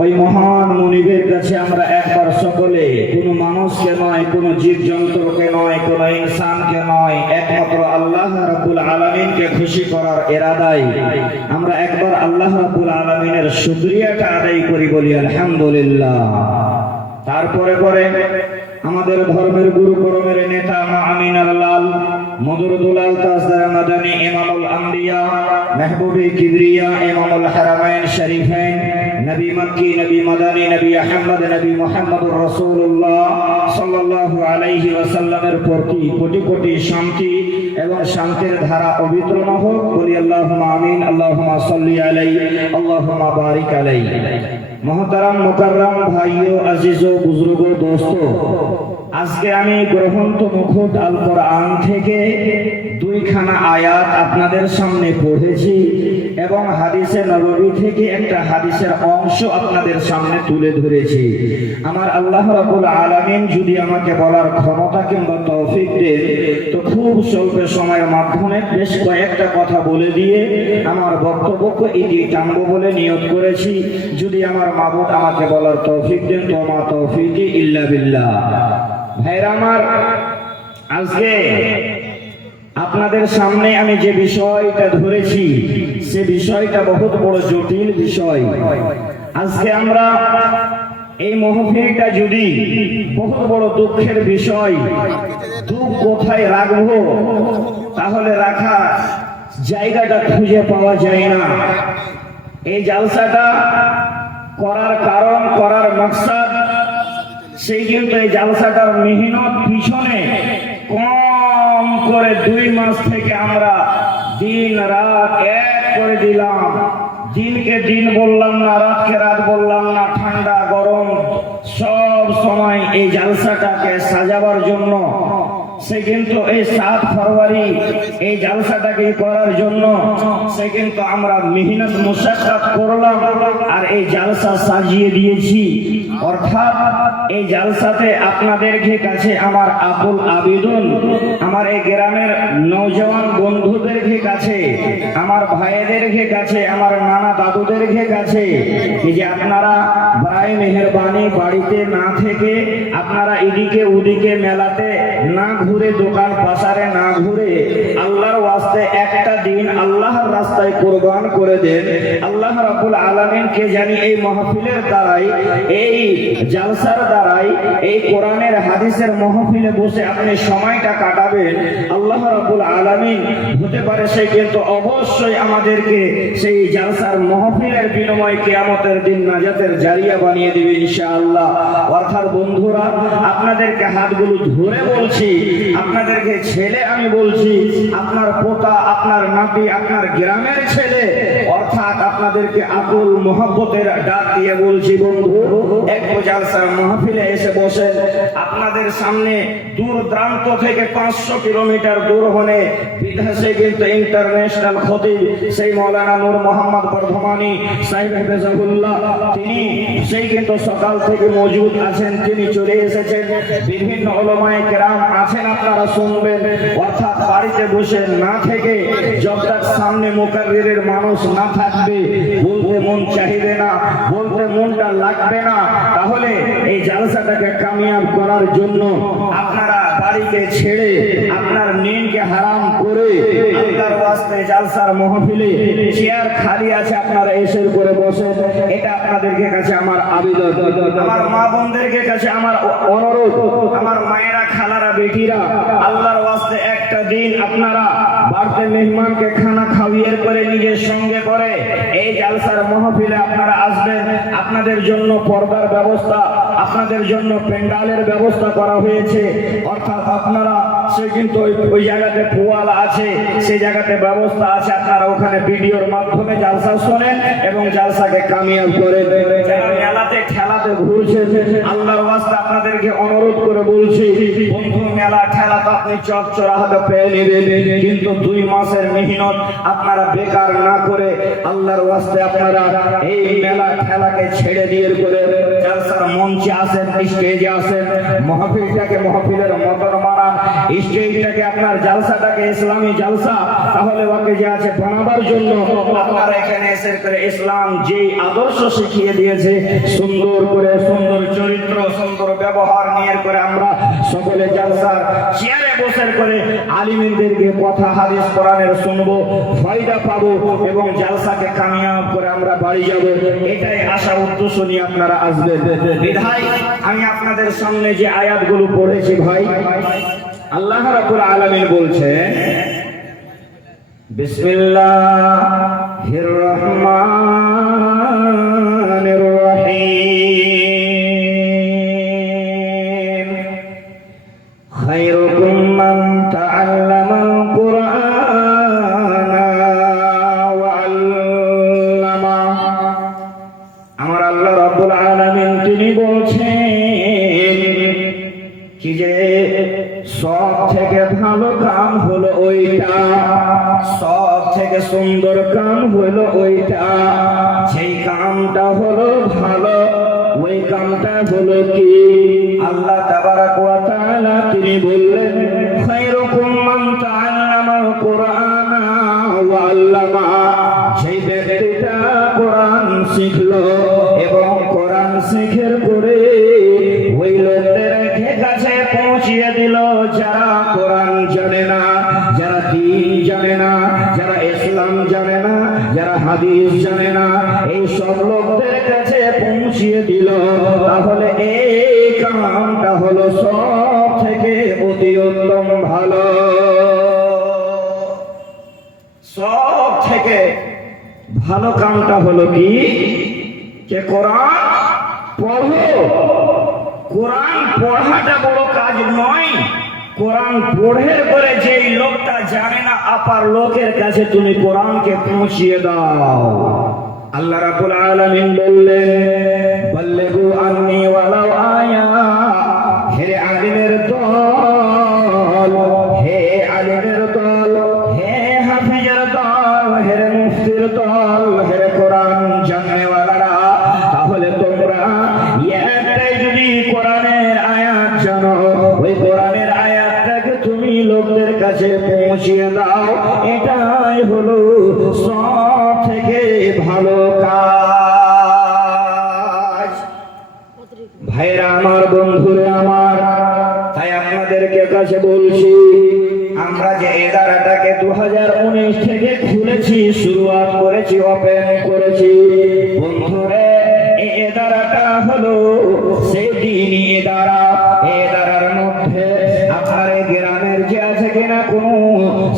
ওই মহান মুনিবের কাছে আমরা একবার সকলে, কোনো মানুষকে নয়, কোনো জীবজন্তুকে নয়, কোনো ইনসানকে নয়, একমাত্র আল্লাহ রাব্বুল আলামিনকে খুশি করার ইরাদায় আমরা একবার আল্লাহ রাব্বুল আলামিনের শুকরিয়াটা আদায় করি, বলি আলহামদুলিল্লাহ। তারপরে আমাদের ধর্মের গুরু করমের নেতা আমিনার লাল মদরুদুলাল তাজদার মাদানী ইমামুল আম্বিয়া মাহবুবে কিবরিয়া ইমামুল হারামাইন শরীফাইন নবী মক্কি নবী মাদানী নবী আহমদ নবী মুহাম্মদুর রাসূলুল্লাহ সাল্লাল্লাহু আলাইহি ওয়াসাল্লামের প্রতি কোটি কোটি শান্তি এবং শান্তির ধারা অবিতরণ হোক, বলি আল্লাহুম্মা আমিন। আল্লাহুম্মা সাল্লি আলাইহি আল্লাহুম্মা বারিক আলাইহি। মোহতারাম মুকাররম ভাইও আজিজো বুজুর্গো দোস্তো, আজকে আমি গ্রন্থ মুখুত আল কোরআন থেকে দুইখানা আয়াত আপনাদের সামনে পড়েছি এবং হাদিসে নববী থেকে একটা হাদিসের অংশ আপনাদের সামনে তুলে ধরেছি। আমার আল্লাহ রাব্বুল আলামিন যদি আমাকে বলার ক্ষমতা কিংবা তৌফিক দেন তো খুব স্বল্প সময়ের মাধ্যমে বেশ কয়েকটা কথা বলে দিয়ে আমার বক্তব্যকে এগিয়ে টানবো বলে নিয়ত করেছি। যদি আমার মাবুদ আমাকে বলার তৌফিক দেন তো মা তৌফিকি ইল্লা বিল্লাহ। ভাইরা আমার, আজকে আপনাদের সামনে আমি যে বিষয়টা ধরেছি সে বিষয়টা বহুত বড় জটিল বিষয়। আজকে আমরা এই মাহফিলটা যদি বহুত বড় দুঃখের বিষয়, দুঃখ কোথায় রাখবো তাহলে রাখা জায়গাটা খুঁজে পাওয়া যায় না। এই জালসাটা করার কারণ, করার মাকসাদ, সেই কিন্তু এই জালসাটার মেহনত পিছনে কম করে 2 মাস থেকে আমরা দিন রাত এক করে দিলাম। দিনকে দিন বললাম না, রাতকে রাত বললাম না, ঠান্ডা গরম সব সময় এই জালসাটাকে সাজাবার জন্য সে কিন্তু এই 7 ফেব্রুয়ারি এই জালসাটাকে করার জন্য সে কিন্তু আমরা মেহনত মুশাক্কাত করলাম আর এই জালসা সাজিয়ে দিয়েছি। অর্থাৎ এই জালসাতে আপনাদের কাছে আমার আকুল আবেদন, আমার এই গ্রামের নওজওয়ান বন্ধুদের কাছে, আমার ভাইদের কাছে, আমার নানা দাদুদের কাছে যে আপনারা ভাই মেহেরবানি বাড়িতে না থেকে আপনারা এদিকে ওদিকে মেলাতে না ঘুরে, দোকান পাশারে না ঘুরে, আল্লাহর ওয়াস্তে একটা দিন আল্লাহর রাস্তায় কুরবান করে দেন। আল্লাহ রাব্বুল আলামিনকে জানি এই মাহফিলের দ্বারাই, এই জালসার দ্বারাই, এই কোরআনের হাদিসের মাহফিলে বসে আপনি সময়টা কাটাবেন। আল্লাহ রাব্বুল আলামিন হতে পারে সে কিন্তু অবশ্যই আমাদেরকে সেই জালসার মাহফিলের বিনিময়ে কিয়ামতের দিন নাজাতের জারিয়া বানিয়ে দেবে ইনশাআল্লাহ। অর্থাৎ বন্ধুরা, আপনাদেরকে হাতগুলো ধরে বলছি, আপনাদেরকে ছেলে আমি বলছি, আপনার পোতা, আপনার নাতি, আপনার গ্রামের ছেলে, অর্থাৎ আপনাদেরকে আকুল মোহব্বতের ডাক দিয়ে বলছি, বন্ধু এক জালসার মাহফিলে এসে বসেন। আপনাদের সামনে দূর দূরান্ত থেকে 500 কিলোমিটার দূর হলে বিদেশে কিন্তু ইন্টারন্যাশনাল খতিব সেই মাওলানা নূর মোহাম্মদ বর্ধমানী সাহেব হাফেজাহুল্লাহ, তিনি সেই কিন্তু সকাল থেকে মজুদ আছেন, তিনি চলে এসেছেন। বিভিন্ন উলামায়ে কেরাম আছেন, আপনারা শুনবেন। অর্থাৎ বাড়িতে বসে না থেকে যতটা সামনে মুকাররিরের মানুষ না থাকবে, বলতে মন চাইবে না, বলতে মনটা লাগবে না, তাহলে এই জালসাটাকে কামিয়াব করার জন্য আপনারা বাড়িকে ছেড়ে, আপনার নিনকে হারাম করে আল্লাহর ওয়াস্তে জালসার মাহফিলে চেয়ার খালি আছে, আপনারা এসে করে বসেন। এটা আপনাদের কাছে আমার আবেদন, আমার মা বোনদের কাছে আমার অনুরোধ, আমার মায়েরা, খালারা, বেটিরা, আল্লাহর ওয়াস্তে একটা দিন আপনারা বাড়িতে মেহমানকে খানা খাওয়িয়ে করে নিজের সঙ্গে করে এই জালসার মাহফিলে আপনারা আসবেন। আপনাদের জন্য পর্দার ব্যবস্থা, আপনাদের জন্য প্যান্ডেলের ব্যবস্থা করা হয়েছে। অর্থাৎ আপনারা সে কিন্তু ওই জায়গাতে পোয়াল আছে, সেই জায়গাতে ব্যবস্থা আছে, আপনারা ওখানে ভিডিওর মাধ্যমে জালসা শোনেন এবং জালসাকে কামিয়াব করে। যারা মেলাতে ঠেলাতে ঘুরছে, আল্লাহর ওয়াস্তে আপনাদেরকে অনুরোধ করে বলছি, বন্ধু মেলা ঠেলা তো আপনি চরচরাহাতে পেয়ে নেবেন, কিন্তু 2 মাসের মেহনত আপনারা বেকার না করে আল্লাহর ওয়াস্তে আপনারা এই মেলা ঠেলাকে ছেড়ে দিয়ে করে জালসার মঞ্চে আসেন, স্টেজে আসেন, মাহফিলটাকে মাহফিলের মতন বানান, স্টেজটাকে আপনার জালসাটাকে ইসলামী জালসা তাহলে ওকে যে আছে বানাবার জন্য আপনারা এখানে এসে করে ইসলাম যে আদর্শ শিখিয়ে দিয়েছে, সুন্দর করে সুন্দর চরিত্র সুন্দর ব্যবহার নিয়ে করে আমরা সকলে জালসার চেয়ারে বসে করে আলিমদেরকে কথা হাদিস কোরআনের শুনবো, ফায়দা পাবো এবং জালসাকে কামিয়াব করে আমরা বাড়ি যাব, এটাই আশা উদ্দেশ্য নিয়ে আপনারা আসবেন। বিধায় আমি আপনাদের সামনে যে আয়াতগুলো পড়েছি ভাই, আল্লাহ রাব্বুল আলামিন বলছেন বিসমিল্লাহির রহমানির রহিম খায়রুকুম মান তাআল্লামাল কুরআনা ওয়া আল্লামা। আমার আল্লাহ রাব্বুল আলামিন তিনি বলছেন কি যে সব থেকে ভালো কাম হলো ওইটা, সব থেকে সুন্দর কাম হলো ওইটা, সেই কামটা হলো ভালো, ওই কামটা হলো কি আল্লাহ তাবারাক ওয়া তাআলা তিনি বললেন খায়রুকুম মান তাআল্লামাল কুরআনা ওয়া আল্লামা। সেই ব্যক্তিটা কোরআন শিখলো এবং কোরআন শিখের পরে ওই লোকদের কাছে পৌঁছিয়ে দিল যারা কোরআন জানে না, যারা দ্বীন জানে না, যারা ইসলাম জানে না, যারা হাদিস জানে না, এই সব লোকদের কাছে পৌঁছিয়ে দিল। তাহলে এই কামটা হলো সব থেকে অতি উত্তম ভালো, সব থেকে ভালো কামটা হলো কি যে কোরআন পড়ো। কোরআন পড়াটা বড় কাজ নয়, কোরআন পড়ে করে যেই লোকটা জানে না আপার লোকের কাছে তুমি কোরআনকে পৌঁছিয়ে দাও। আল্লাহ রাব্বুল আলামিন বললেন বাল্লিগু আন্নী ওয়ালাউ আয়া। হে আলিমের দল, হে আলিমের দল, হে হাফিজের দল, হে মুফতির দল, হে কোরআন জানেওয়ালারা, তাহলে তোমরা একটাই যদি কোরআনের আয়াত জানো, ওই কোরআনের আয়াতটাকে তুমি লোকদের কাছে পৌঁছিয়ে দাও, এটাই হলো সব থেকে ভালো কাজ। ভাইরা আমার, বন্ধুরা আমার, তাই আপনাদেরকে কাছে বলছি, আমরা যে এদারাটাকে 2019 থেকে খুলেছি, শুরুয়াত করেছি, ওপেন করেছি, বন্ধুরে এই এদারাটা হলো সেই দিনই এদারা। এদারার মধ্যে আপনার গ্রামের যে আছে কিনা কোনো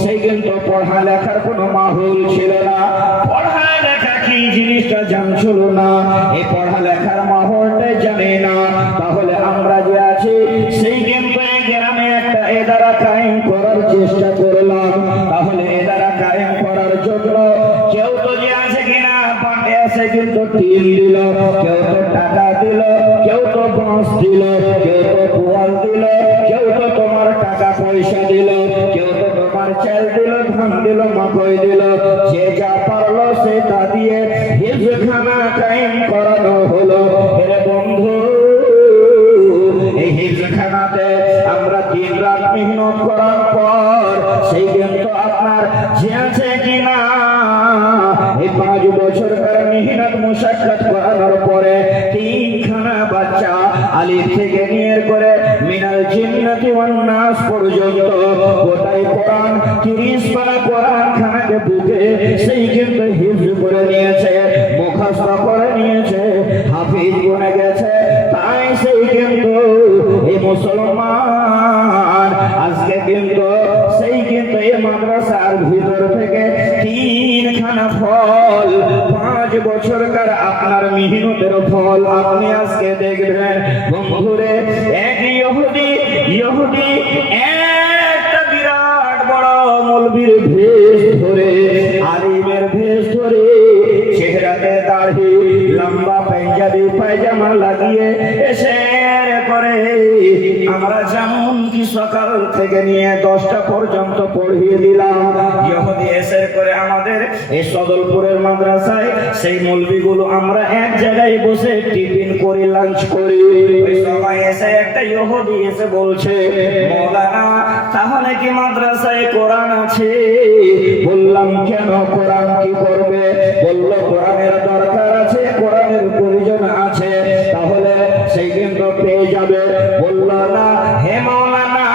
সেই কিন্তু পড়ালেখার কোনো মাহৌল ছিল না, পড়ালেখা কি জিনিসটা জানছিল না, এই পড়ালেখার মাহৌলটা জানে না। তাহলে আমরা যে আছি সেই কিন্তু গ্রামে একটা এদারা কায়েম করার চেষ্টা করলাম। তাহলে এদারা কায়েম করার জন্য কেউ তো যে আছে কিনা পান্ডে আছে কিন্তু টিম দিল, কেউ তো টাকা দিল, কেউ তো বাঁশ দিল, কেউ তো পোয়াল দিল, কেউ তো তোমার টাকা পয়সা দিল, কেউ তো তোমার চাল দিল, ধান দিল, মাকই দিল, যে যা পারলো সেটা দিয়ে হিফজখানা কায়েম করানো হলো। হে বন্ধু, এই হিফজখানাতে আমরা দিন রাত মেহনত করার পর সেই কিন্তু আপনার যে আছে কিনা এই 5 বছরকার মেহনত মুশাক্কাত করানোর পরে 3খানা বাচ্চা আলিফ থেকে নিয়ে করে মিনাল জিন্নাতি ওয়ান নাস পর্যন্ত গোটাই কোরআন 30 পারা কোরআন খানাকে বুকে সেই কিন্তু হিফজ করে নিয়েছে, মুখস্থ করে নিয়েছে, হাফিজ বনে গেছে। তাই সেই কিন্তু এই মুসলমান আজকে কিন্তু সেই কিন্তু এই মাদ্রাসার ভিতর থেকে 3খানা ফল, 5 বছরকার আপনার মেহনতের ফল আপনি আজকে দেখবেন। বন্ধুরে, এক ইহুদি একটা বিরাট বড় মৌলবীর ভেষ ধরে, আলিমের ভেষ ধরে, চেহারাতে দাড়ি, লম্বা পাঞ্জাবি পায়জামা লাগিয়ে এসে করে আমরা যেমন কি সকাল থেকে নিয়ে 10টা পর্যন্ত পড়িয়ে দিলাম, ইহুদি এসে করে আমাদের এই সদলপুরের মাদ্রাসায় সেই মৌলবীগুলো আমরা এক জায়গায় বসে টিফিন করি, লাঞ্চ করি। ওই সময় এসে একটা ইহুদি এসে বলছে, মাওলানা তাহলে কি মাদ্রাসায় কোরআন আছে? বললাম কেন, কোরআন কি করবে? বলল কোরআনের দরকার আছে, কোরআনের প্রয়োজন আছে, তাহলে সেই কিন্তু পেয়ে যাবে। বলল না হে মাওলানা,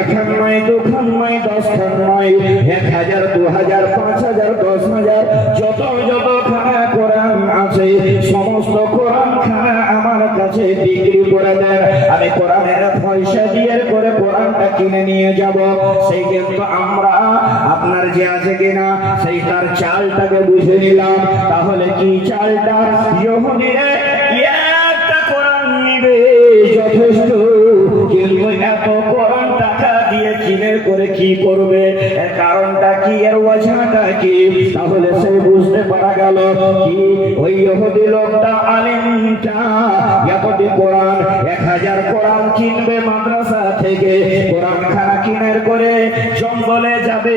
এখন নয়, দুখান নয়, 10খান নয়, 1000, 2000, 5000, 10,000 যত খানা কোরআন আছে সমস্ত কোরআন খানা আমার কাছে বিক্রি করে দেন, আমি কোরআনের পয়সা দিয়ে করে কোরআনটা কিনে নিয়ে যাব। সেই কিন্তু আমরা আপনার যে আছে কিনা সেই তার চালটাকে বুঝে নিলাম। তাহলে কি চালটা? ইহুদি একটা কোরআন নিবে যথেষ্ট, কিন্তু এত কোরআন টাকা দিয়ে কিনে করে কি করবে? এর কারণটা কি, এর ওয়াজহটা কি? তাহলে সে বুঝতে পারা গেল কি ওই ইহুদি লোকটা আলেমটা এতটি কোরআন 1000 কোরআন কিনবে মাদ্রাসা থেকে, কোরআন খানা কিনের করে জঙ্গলে যাবে,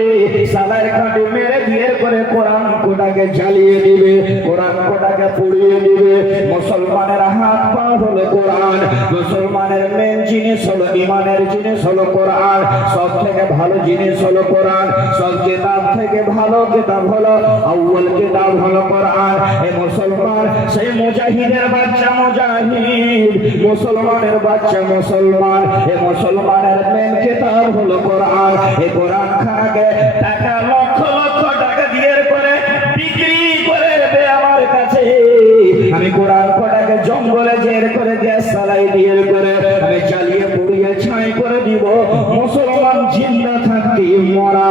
সালার কাটে মেরে দিয়ে করে কোরআন কোটাকে জ্বালিয়ে দিবে, কোরআন কোটাকে পুড়িয়ে দিবে। মুসলমানের হাত পা হলো কোরআন, মুসলমানের মেন জিনিস হলো, ইমানের জিনিস হলো কোরআন, সব থেকে ভালো জিনিস হলো কোরআন, সব কিতাব থেকে ভালো কিতাব হলো আউয়াল কিতাব হলো কোরআন। এই মুসলমান সেই মুজাহিদের বাচ্চা মুজাহিদ, মুসলমানের বাচ্চা মুসলমান, এই মুসলমানের মেন কিতাব হলো কোরআন। এই কোরআন খানাকে টাকা লক্ষ লক্ষ টাকা দিয়ে করে বিক্রি করে দেবে আমার কাছে, আমি কোরআন কোটাকে জঙ্গলে জের করে গ্যাস চালাই দিয়ে করে আমি চালিয়ে পুড়িয়ে ছাই করে দিব। মুসলমান জিন্দা থাকতে মরা,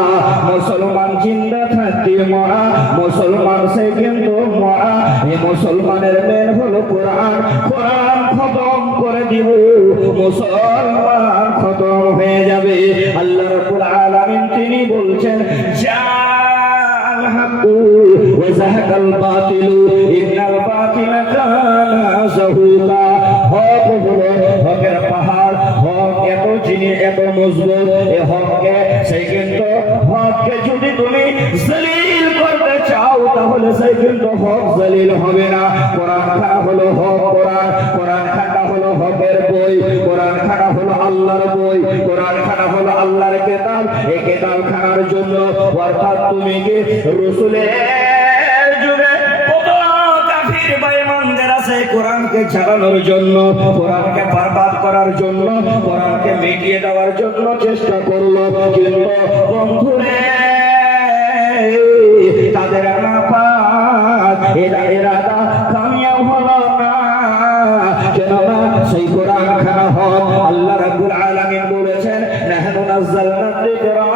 মুসলমান জিন্দা থাকতে মরা, মুসলমান সে কিন্তু মরা। এই মুসলমানের মেন হলো কোরআন, কোরআন খতম করে দিব, মুসলমান খতম হয়ে যাবে। আল্লাহ রাব্বুল আলামিন তিনি বলছেন, জাআল হাক্কু ওয়া যাহাকাল বাতিলু ইন্নাল বাতিলা কানা যাহুকা। হক হলো, হকের পাহাড়, হক এত জিনিস এত মজবুত, এই হককে সেই কিন্তু হককে যদি তুমি জলিল করতে চাও তাহলে সেই কিন্তু হক জলিল হবে না। কোরআন খানা হলো হক, কোরআন, কোরআন খানা হলো হকের বই, কোরআন খানা হলো আল্লাহর বই, কোরআন খানা হলো আল্লাহর কিতাব। এই কিতাব খানার জন্য অর্থাৎ তুমি কি রাসূলের যুগে কত কাফির বেঈমানদের আছে কোরআনকে জ্বালানোর জন্য, কোরআনকে বরবাদ করার জন্য, কোরআনকে মিটিয়ে দেওয়ার জন্য চেষ্টা করলো, কিন্তু বন্ধুরে তাদের নাপাক ইরাদা কামিয়াব হলো না। কেননা সেই কোরআন খানা হক। আল্লাহ রাব্বুল আলামিন বলেছেন, নাহনু নাযালনা যিকরা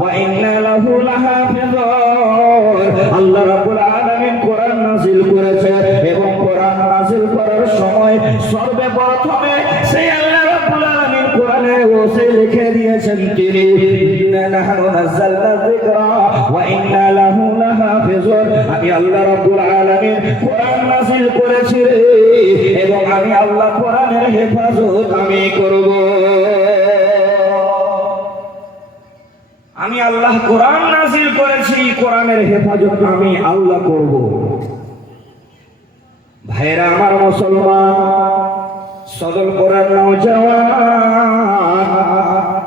ওয়া ইন্না লাহু লাহাফিজুন। আল্লাহ রাব্বুল আলামিন কোরআন নাযিল করেছে এবং কোরআন নাযিল করার সময় সর্বপ্রথমে সেই আল্লাহ রাব্বুল আলামিন কোরআনে ওসে লিখে দিয়েছেন তিনি, নাহনু নাযালনা যিকরা ওয়া ইন্না লাহু লাহাফিজুন। আমি আল্লাহ রাব্বুল আলামিন কোরআন নাযিল করেছি এবং আমি আল্লাহ কোরআনের হেফাজত আমি করব। আমি আল্লাহ কোরআন নাযিল করেছি, কোরআনের হেফাজত আমি আল্লাহ করব। ভাইরা আমার মুসলমান, সদলপুরের নওজওয়ান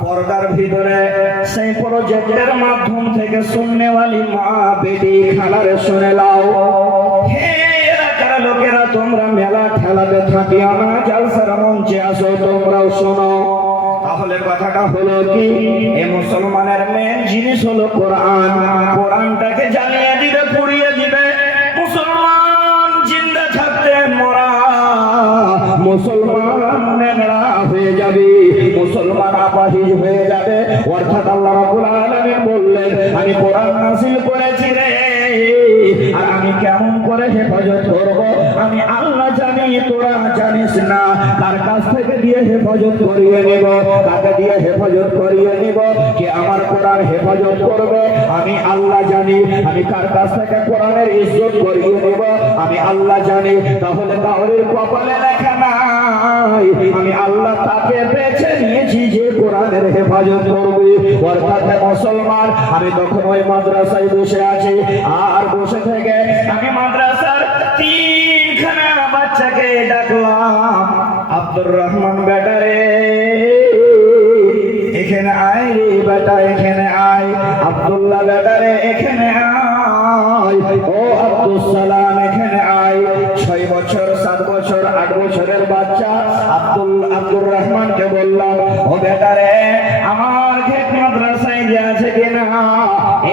পর্দার ভিতরে সেই প্রজেক্টের মাধ্যম থেকে শুননেওয়ালি মা বেটি খালারে শুনে লাও। হে এলাকার লোকেরা, তোমরা মেলা ঠেলাতে থাকিও না, জালসার মঞ্চে আসো, তোমরাও শোনো। তাহলে কথাটা হলো কি, এই মুসলমানের মেন জিনিস হলো কোরআন, কোরআনটাকে জ্বালিয়ে দিবে, পুড়িয়ে দিবে। মুসলমান জিন্দা থাকতে মরা, মুসলমান নেংড়া হয়ে যাবে, মুসলমান আপাহিজ হয়ে যাবে। অর্থাৎ আল্লাহ রাব্বুল আলামিন বললেন, আমি কোরআন নাযিল করেছি রে আর আমি কেমন করে হেফাজত করব আমি আল্লাহ জানি, তোরা জানিস না। তার কাছ থেকে দিয়ে হেফাজত করিয়ে নিব, তাকে দিয়ে হেফাজত করিয়ে নিব। কে আমার কোরআন হেফাজত করবে আমি আল্লাহ জানি। আমি কার কাছ থেকে কোরআনের ইজ্জত করিয়ে নিব আমি আল্লাহ জানি। তাহলে কাউরির কপালে লেখা নাই, আমি আল্লাহ তাকে বেছে নিয়েছি যে কোরআনের হেফাজত করবে। অর্থাৎ মুসলমান, আমি তখন ওই মাদ্রাসায় বসে আছি, আর বসে থেকে আমি মাদ্রাসার তিনখানা বাচ্চাকে ডাকলাম, আব্দুর রহমান বেটা রে এখানে আয় রে বেটা, এখানে আয়। আব্দুল্লাহ বেটা রে এখানে আয়। ও আব্দুল সালাম এখানে আয়। 6 বছর 7 বছর 8 বছরের বাচ্চা আব্দুর রহমানকে বললাম, ও বেটা রে আমার ঘেট মাদ্রাসায় যে আছে কিনা,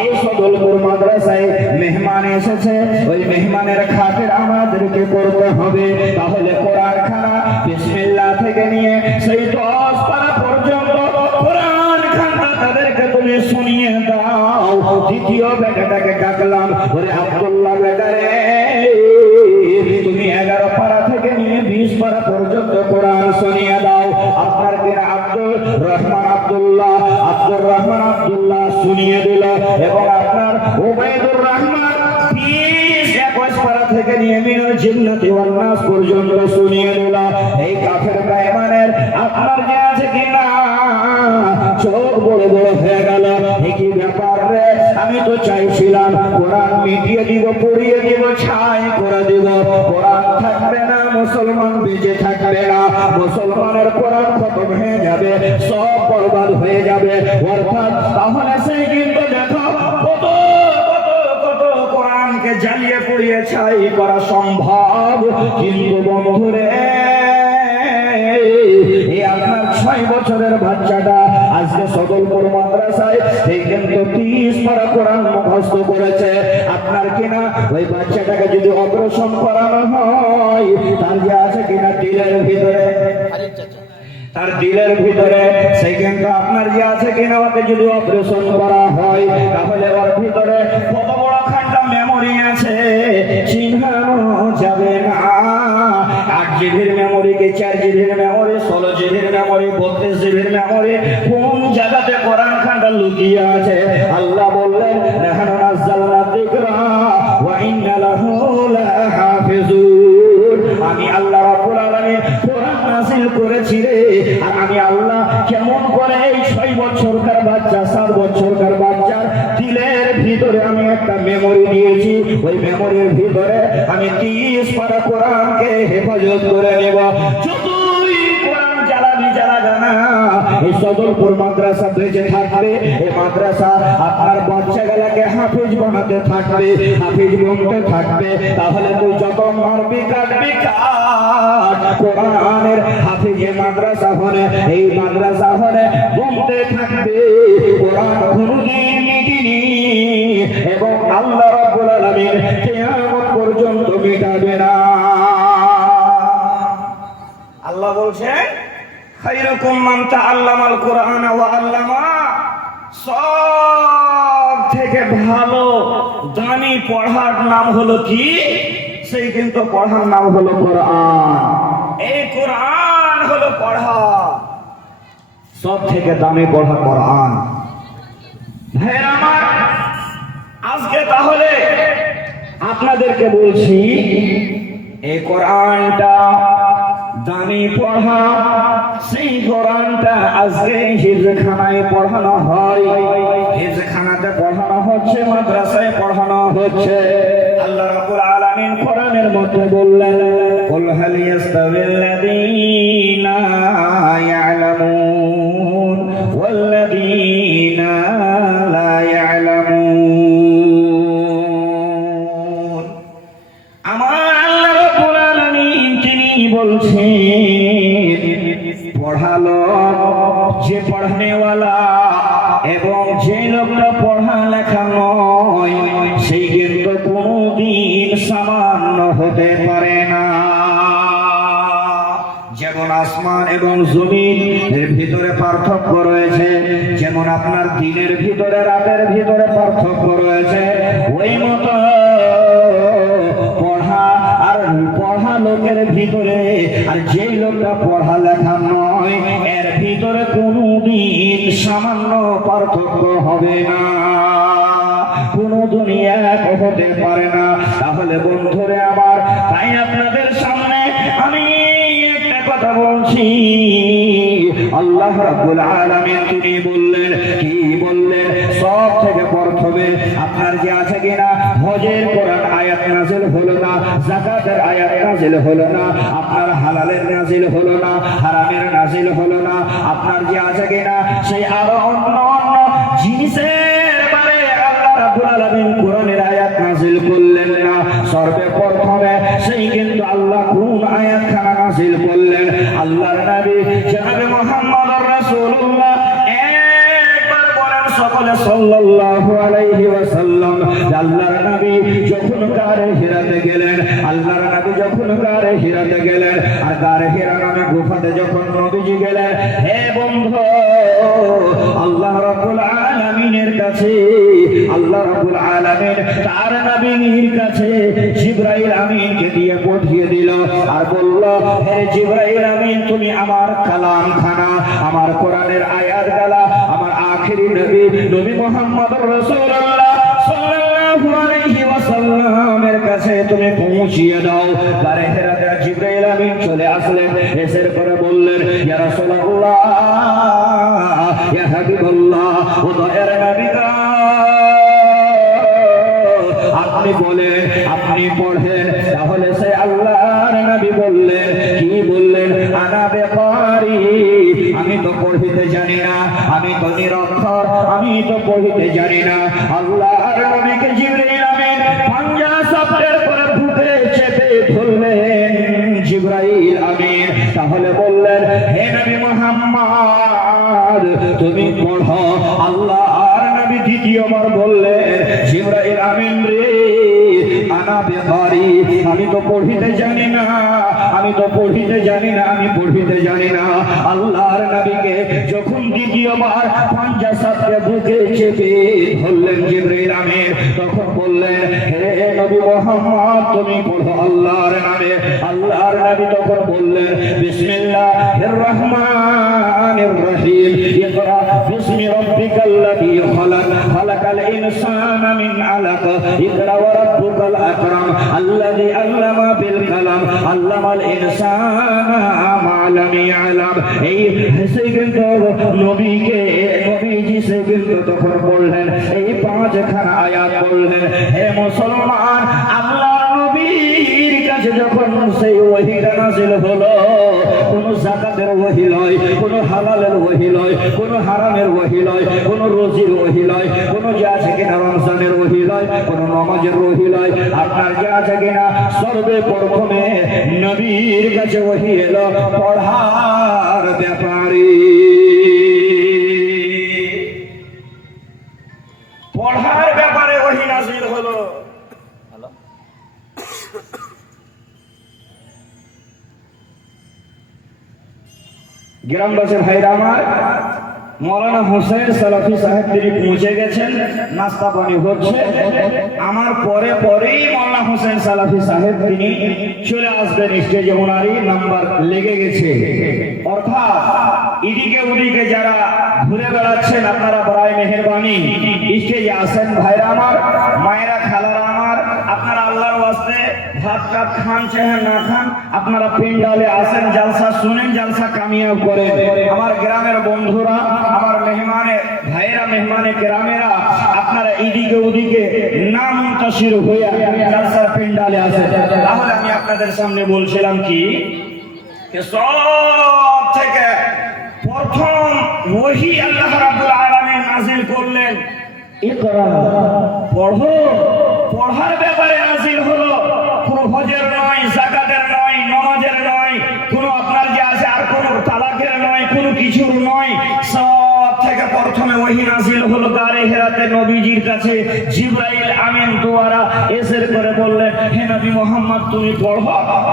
এই সদলপুর মাদ্রাসায় মেহমান এসেছে, ওই মেহমানের খাতির আমাদেরকে করতে হবে। তাহলে কোরআন খানা বিসমিল্লাহ থেকে নিয়ে সেই 10 পারা পর্যন্ত কোরআন খানা তাদেরকে তুমি শুনিয়ে দাও। দ্বিতীয় বেটাটাকে ডাকলাম, ওরে আব্দুল্লাহ বেটা রে তুমি 11 পারা থেকে নিয়ে 20 পারা পর্যন্ত কোরআন শুনিয়ে দাও। আপনার কিনা আব্দুর রহমান আব্দুল্লাহ শুনিয়ে দিল, এবং আপনার ওবাইদুর রহমান 20-21 পারা থেকে নিয়ে মিনাল জিন্নাতি ওয়ান নাস পর্যন্ত শুনিয়ে দিল। এই কাফের বেঈমানের আপনার যে আছে কিনা চোখ বড় বড় হয়ে গেল। কি ব্যাপার রে, আমি তো চাইছিলাম কোরআন মিটিয়ে দিব, পড়িয়ে দিব, ছাই করে দিব, কোরআন থাকবে না, মুসলমান বেঁচে থাকবে না, মুসলমানের কোরআন খতম হয়ে যাবে, সব বরবাদ হয়ে যাবে। অর্থাৎ তাহলে সেই কিন্তু দেখো কত কোরআনকে জ্বালিয়ে পুড়িয়ে ছাই করা সম্ভব। কিন্তু বন্ধুরে এই আপনার 6 বছরের বাচ্চাটা আজকে সদলপুর মাদ্রাসায় এই কিন্তু 30 পারা কোরআন মুখস্থ করেছে। আপনার কিনা ওই বাচ্চাটাকে যদি অপারেশন করানো হয়, তার যে আছে কিনা দিলের ভিতরে সেই কিন্তু আপনার যে আছে কিনা ওকে যদি অপারেশন করা হয়, তাহলে ওর ভিতরে কত বড় খান্ডা মেমোরি আছে চিন্হানো যাবে না। 8 জিবির মেমোরি কি 4 জিবির মেমোরি, 16 জিবির মেমোরি, 32 জিবির মেমোরি, কোন জায়গাতে কোরআন খান্ডা লুকিয়ে আছে। আল্লাহ বললেন নাহনু নাযালনা যিকরা ওয়া ইন্না লাহু লাহাফিজুন। আমি আল্লাহ রাব্বুল আলামিন কোরআন নাযিল করেছি রে। আর আমি আল্লাহ কেমন করে এই 6 বছরকার বাচ্চা 7 বছরকার বাচ্চার দিলের ভিতরে আমি একটা মেমোরি দিয়েছি। ওই মেমোরির ভিতরে আমি 30 পারা কোরআনকে হেফাজত করে নেব। যতই কোরআন জ্বালাবি জ্বালাবে না, এই সদলপুর মাদ্রাসা বেঁচে থাকবে। এই মাদ্রাসা আপনার বাচ্চাগুলোকে হাফিজ বানাতে থাকবে, হাফিজ বনতে থাকবে। তাহলে তুই যত মারবি কাটবি কাট, কোরআনের হাফিজ মাদ্রাসা হলে এই মাদ্রাসা হলে বনতে থাকবে। কোরআন কোনদিন মিটেনি এবং আল্লাহ রাব্বুল আলামিন কিয়ামত পর্যন্ত মিটাবে না। আল্লাহ বলছেন খায়রুকুম মান তাআল্লামাল কুরআন ওয়া আল্লামা। সব থেকে ভালো দামি পড়ার নাম হলো কি? সেই কিন্তু পড়ার নাম হলো কোরআন। এই কোরআন হলো পড়া, সব থেকে দামি পড়া কোরআন। ভাইরা আমার, আজকে তাহলে আপনাদেরকে বলছি এই কোরআনটা দামি পড়া, সেই কোরআনটা আজকে হিজখানায় পড়ানো হয়, হিজখানাতে পড়ানো হচ্ছে, মাদ্রাসায় পড়ানো হচ্ছে। আল্লাহ রাব্বুল আলামিন কোরআনের মধ্যে বললেন কুল হাল ইয়াস্তাবিল্লাযীনা ইয়ালামুন ওয়াল্লাযীনা লা ইয়ালামুন। আমার আল্লাহ রাব্বুল আলামিন তিনি বলছেন পড়ালো যে পড়ানেওয়ালা এবং যে লোকটা পড়ালেখা নয় সেই কিন্তু কোনদিন সামান্য হতে পারে না। যেমন যেমন আসমান এবং জমিন এর ভিতরে পার্থক্য রয়েছে, যেমন আপনার দিনের ভিতরে রাতের ভিতরে পার্থক্য রয়েছে, ওই মতো পড়া লোকের ভিতরে আর যেই লোকটা পড়ালেখা নয় এর ভিতরে কোনদিন সামান্য পার্থক্য হবে না, কোনো দুনিয়া হতে পারে না। তাহলে বন্ধুরে আমার, তাই আপনাদের সামনে আমি একটা কথা বলছি, আল্লাহ রাব্বুল আলামিন তিনি বললেন, কি বললেন? সব থেকে প্রথমে আপনার যে আছে কিনা হজের কোরআন আয়াত নাযিল হলো না, যাকাতের আয়াত নাযিল হলো না, আপনার হালালের নাযিল হলো না, হারামের নাযিল হলো না, আপনার যে আছে কিনা সেই আরো অন্য অন্য জিনিসের বারে আল্লাহ রাব্বুল আলামিন কোরআনের আয়াত নাযিল করলেন না। সর্বপ্রথমে সেই কিন্তু আল্লাহ কোন আয়াতখানা নাযিল করলেন? আল্লাহর নবী জনাবে মুহাম্মদুর রাসূলুল্লাহ, একবার বলেন সকলে সাল্লাল্লাহু আলাইহি ওয়াসাল্লাম। আল্লাহর নবী যখন গারে হিরাতে গেলেন, আল্লাহর নবী যখন গারে হিরাতে গেলেন, আর গারে হিরা নামে গুফাতে যখন নবীজি গেলেন, হে বন্ধু, আল্লাহ রাব্বুল আলামিনের কাছে আল্লাহ রাব্বুল আলামিন তার নবীর কাছে জিবরাইল আমিনকে দিয়ে পাঠিয়ে দিল আর বলল, হে জিবরাইল আমিন, তুমি আমার কালাম খানা, আমার কোরআনের আয়াত গালা আমার আখেরি নবী নবী মুহাম্মদুর রাসূলুল্লাহ সাল্লাল্লাহু আলাইহি ওয়াসাল্লামের কাছে তুমি পৌঁছিয়ে দাও। গারে হিরাতে জিবরাইল আমিন চলে আসলেন, এসে পরে বললেন, ইয়া রাসূলুল্লাহ, ইয়া হাবিবাল্লাহ, ও দয়ার নবী, আপনি বলেন, আপনি পড়েন। তাহলে সে আল্লাহর নবী বললেন, কি বললেন? আনা বেকারি, আমি তো পড়িতে জানি না, আমি তো নিরক্ষর, আমি তো পড়িতে জানি না। আল্লাহর নবীকে জিবরাইল আমিন পাঞ্জা সাপের পরে বুকে চেপে ধরলেন জিবরাইল আমিন। তাহলে বললেন, হে নবী মুহাম্মদ, তুমি পড়ো। আল্লাহর নবী দ্বিতীয়বার বললেন, জিবরাইল আমিন রে, আনা বেকারি, আমি তো পড়িতে জানি না, আমি তো পড়িতে জানি না, আমি পড়িতে জানি না। আল্লাহর নবীকে যখন দ্বিতীয়বার পাঞ্জা সাপে বুকে চেপে ধরলেন জিবরাইল আমিন, তখন বললেন, হে নবী মুহাম্মদ, তুমি পড়ো আল্লাহর নামে। আল্লাহর নবী তখন বললেন, বিসমিল্লাহির রহমানির রহিম, ইকরা বিসমি রাব্বিকাল্লাযী খালাক, খালাকাল ইনসানা মিন আলাক, ইকরা ওয়া রাব্বুকাল আকরাম, আল্লাযী আল্লামা বিল কালাম, আল্লামাল ইনসানা মা লাম ইয়ালাম। এই হেসে কিন্তু নবীজি সে কিন্তু তখন বললেন, এই পাঁচখানা আয়াত বললেন। হে মুসলমান, আল্লাহর নবীর কাছে যখন সেই ওহীটা নাযিল হলো, কোন যাকাতের ওহী নয়, কোন হালালের ওহী নয়, কোন হারামের ওহী নয়, কোন রোজির ওহী নয়, কোন যা আছে কিনা রমজানের ওহী নয়, কোন নামাজের ওহী নয়, আপনার যা আছে কিনা সর্বপ্রথমে নবীর কাছে ওহী এলো পড়ার ব্যাপারে। পড়ার ব্যাপারে ওহী নাযিল হলো। গ্রামবাসীর ভাইরা আমার, মৌলানা হোসেন সালাফি সাহেব তিনি পৌঁছে গেছেন, নাস্তা পানি হচ্ছে। আমার পরে পরেই মৌলানা হোসেন সালাফি সাহেব তিনি চলে আসবেন স্টেজে, ওনারই নাম্বার লেগে গেছে। অর্থাৎ এদিকে ওদিকে যারা ঘুরে বেড়াচ্ছেন, আপনারা বড়াই মেহেরবানি স্টেজে আসেন ভাইরা আমার, মায়েরা খালারা আমার, আপনারা আল্লাহর ওয়াস্তে ভাত কাপ খান চাহে না খান, আপনারা পেন্ডালে আসেন, জালসা শুনেন, জালসা কামিয়াব করেন। আমার গ্রামের বন্ধুরা, আমার মেহমানে ভাইরা, মেহমানে গ্রামেরা, আপনারা এদিকে ওদিকে না মুনতাসির হইয়া জালসার পেন্ডালে আসেন। তাহলে আমি আপনাদের সামনে বলছিলাম কি, সব থেকে প্রথম ওহী আল্লাহ রাব্বুল আলামিন নাযিল করলেন, ইকরা, পড়ো। পড়ার ব্যাপারে নাযিল হলো, কোনো হজের নয়, যাকাতের নয়, নামাজের নয়, কোনো আপনার যে আছে আর কোনো তালাকের নয়, কোনো কিছুর নয়। সব থেকে প্রথমে ওহী নাযিল হলো গারে হেরাতে নবীজির কাছে জিবরাইল আমিন দ্বারা এসে করে বললেন, হে নবী মুহাম্মদ তুমি পড়ো।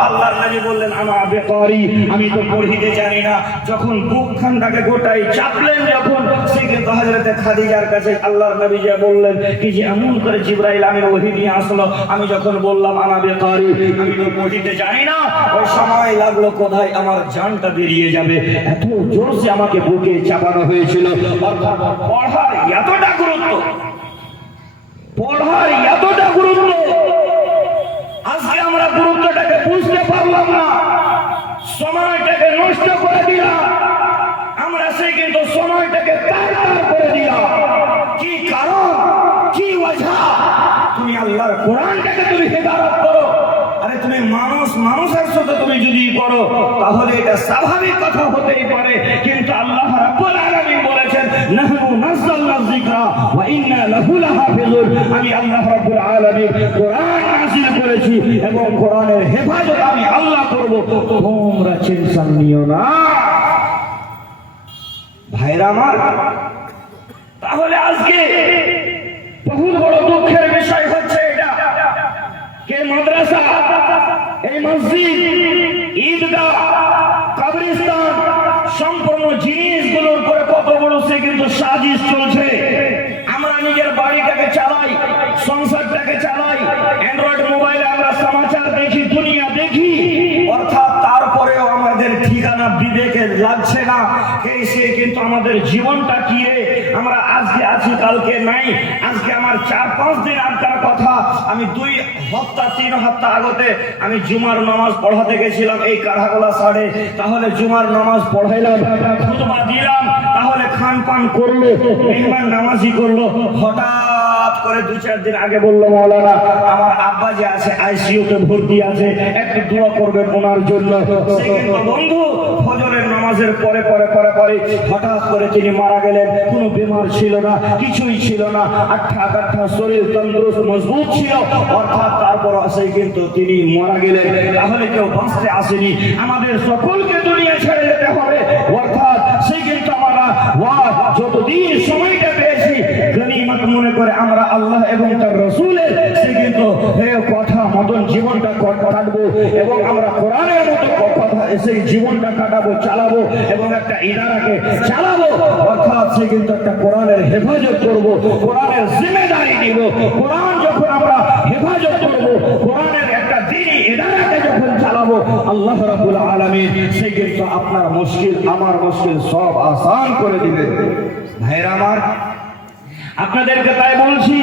আল্লাহর নবী বললেন, আমা বেকারি, আমি তো পড়িতে জানি না। যখন বুকখানটাকে গোটাই চাপলেন, যখন সে কিন্তু হযরতে খাদিজার কাছে আল্লাহর নবী যা বললেন কি যে এমন করে জিবরাইল আমিন ওহী নিয়ে আসলো। আমি যখন বললাম আমা বেকারি, আমি তো পড়িতে জানি না, ওই সময় লাগলো কোথায় আমার জানটা বেরিয়ে যাবে, এত জোরসে আমাকে বুকে চাপানো হয়েছিল। অর্থাৎ পড়ার এতটা গুরুত্ব, পড়ার এতটা গুরুত্ব, আজকে আমরা গুরুত্বটাকে বুঝতে পারলাম না, সময়টাকে নষ্ট করে দিলাম আমরা, সে কিন্তু সময়টাকে কারবার করে দিলাম। কি কারণ, কি ওয়াজহ? তুমি আল্লাহর কোরআনটাকে তুমি হেদায়েত করো, আরে তুমি মানুষের সাথে তুমি যদি করো তাহলে এটা স্বাভাবিক কথা হতেই পারে, কিন্তু আল্লাহ রাব্বুল আলামিন বলেছেন, নাহনু নাযালনা যিকরা ওয়া ইন্না লাহু লাহাফিজুন। আমি আল্লাহ রাব্বুল আলামিন কোরআন নাযিল করেছি এবং কোরআনের হেফাজত আমি আল্লাহ করব, তোমরা টেনশন নিও না। ভাইরা আমার, তাহলে আজকে বহু বড় দুঃখের বিষয় হচ্ছে এটা, কে মাদ্রাসা, এই মসজিদ, ঈদগাহ, কবরস্থান, সম্পূর্ণ জিনিসগুলোর উপরে কত বড় সে কিন্তু সাজিশ চলছে। আমরা নিজের বাড়িটাকে চালাই, সংসারটাকে চালাই, অ্যান্ড্রয়েড মোবাইলে আমরা সমাচার দেখি, দুনিয়া দেখি, অর্থাৎ তারপরেও আমাদের ঠিকানা বিবেকে লাগছে না। এই সে কিন্তু আমাদের জীবনটা কি রে, আমরা আজকে আছি কালকে নাই। আজকে আমার 4-5 দিন আগের কথা, আমি 2-3 সপ্তাহ আগতে আমি জুমার নামাজ পড়াতে গেছিলাম এই কাঢ়াগোলা সাড়ে। তাহলে জুমার নামাজ পড়াইলাম, খুতবা দিলাম, তাহলে খান পান করলো, মেহমান নামাজি করলো। হঠাৎ করে 2-4 দিন আগে বললো, মাওলানা আমার আব্বা যে আছে আইসিইউতে ভর্তি আছে, একটু দোয়া করবেন ওনার জন্য। সে কিন্তু বন্ধু ফজরের নামাজের পরে পরে পরে পরে হঠাৎ করে তিনি মারা গেলেন। কোনো বেমার ছিল না, কিছুই ছিল না, আঠা কাঠা শরীর, তন্দুরুস্ত মজবুত ছিল, অর্থাৎ তারপর আসে কিন্তু তিনি মারা গেলেন। তাহলে কেউ বাঁচতে আসেনি, আমাদের সকলকে দুনিয়া ছেড়ে যেতে হবে। অর্থাৎ সে কিন্তু আমরা যতদিন সময়টা পেয়েছি গনিমত মনে করে আমরা আল্লাহ এবং তার রাসূলের সে কিন্তু কথা মতন জীবনটা কাটবো এবং আমরা কোরআনের মতো কথা সেই জীবনটা কাটাবো, চালাবো এবং একটা ইদারাকে চালাবো। অর্থাৎ সে কিন্তু একটা কোরআনের হেফাজত করবো, কোরআনের জিম্মেদারি নিব। কোরআন যখন আমরা হেফাজত করবো, কোরআনের একটা দ্বীনি ইদারাকে যখন চালাবো, আল্লাহ রাব্বুল আলামিন সে কিন্তু আপনার মুশকিল আমার মুশকিল সব আসান করে দিবেন। ভাইরা আমার, আপনাদেরকে তাই বলছি,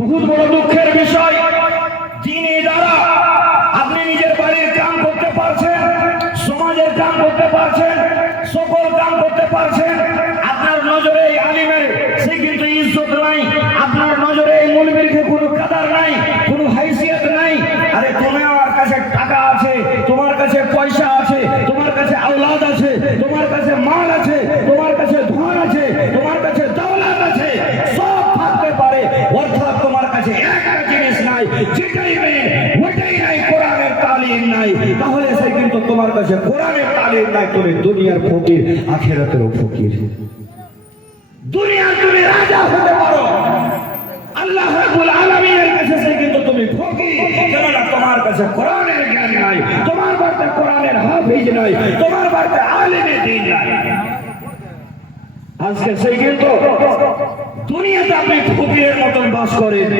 বহুত বড় দুঃখের বিষয়, দ্বীনি দ্বারা আপনি নিজের বাড়ির কাম করতে পারছেন, সমাজের কাম করতে পারছেন, সকল কাম করতে পারছেন, আপনার নজরে এই আলিমের সে কিন্তু ইজ্জত নাই, আপনার নজরে এই মুলবির কোনো কাদার নাই, কোনো হাইসিয়ত নাই। আরে তোমার কাছে টাকা আছে, তোমার কাছে পয়সা আছে, তোমার কাছে আওলাদ আছে, তোমার কাছে মাল আছে, তোমার কাছে ধন আছে, তোমার কাছে দৌলত আছে, সব থাকতে পারে, অর্থাৎ তোমার কাছে একটা জিনিস নাই, যেটাই নেই ওটাই নাই, কোরআনের তালিম নাই। তাহলে সে কিন্তু তোমার কাছে কোরআনের তালিম নাই, তুমি দুনিয়ার ফকির, আখিরাতেরও ফকির। দুনিয়ার তুমি রাজা হতে পারো, আল্লাহ রাব্বুল আলামিনের কাছে সে কিন্তু তুমি ফকির, কেননা তোমার কাছে কোরআনের জ্ঞান নাই, তোমার বাড়িতে কোরআনের হাফিজ নাই, তোমার বাড়িতে আলেমে দ্বীন নাই। আজকে সেই কিন্তু দুনিয়াতে আপনি ফকিরের মতন বাস করেন,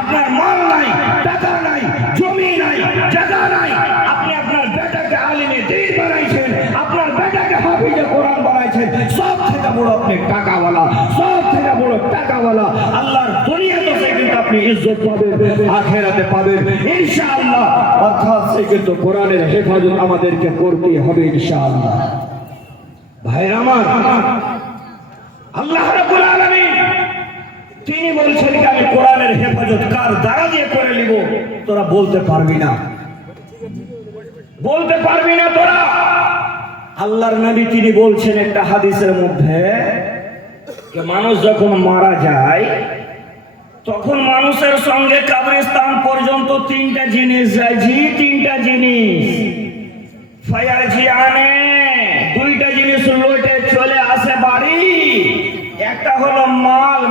আপনার মাল নাই, টাকা নাই, জমি নাই, জায়গা নাই, আপনি আপনার বেটাকে আলেমে দ্বীন বানাইছেন, আপনার বেটাকে হাফিজে কোরআন বানাইছেন, সব থেকে বড় আপনি টাকাওয়ালা, সব থেকে বড় টাকাওয়ালা। আল্লাহর দুনিয়াতে সে কিন্তু আপনি ইজ্জত পাবেন, আখিরাতে পাবেন ইনশাআল্লাহ। অর্থাৎ সে কিন্তু কোরআনের হেফাজত আমাদেরকে করতে হবে ইনশাআল্লাহ। ভাইরা আমার, আল্লাহ রাব্বুল আলামিন তিনি বলছেন যে আমি কোরআনের হেফাজত কার দ্বারা দিয়ে করে নিব, তোরা বলতে পারবি না, বলতে পারবি না তোরা। আল্লাহর নবী তিনি বলছেন একটা হাদিসের মধ্যে যে মানুষ যখন মারা যায় তখন মানুষের সঙ্গে কবরস্থান পর্যন্ত 3টা জিনিস যায়, জি 3টা জিনিস, ফায়ার জিয়ানে 2টা জিনিস লুটে চলে আসে বাড়ি। একটা হলো মাল,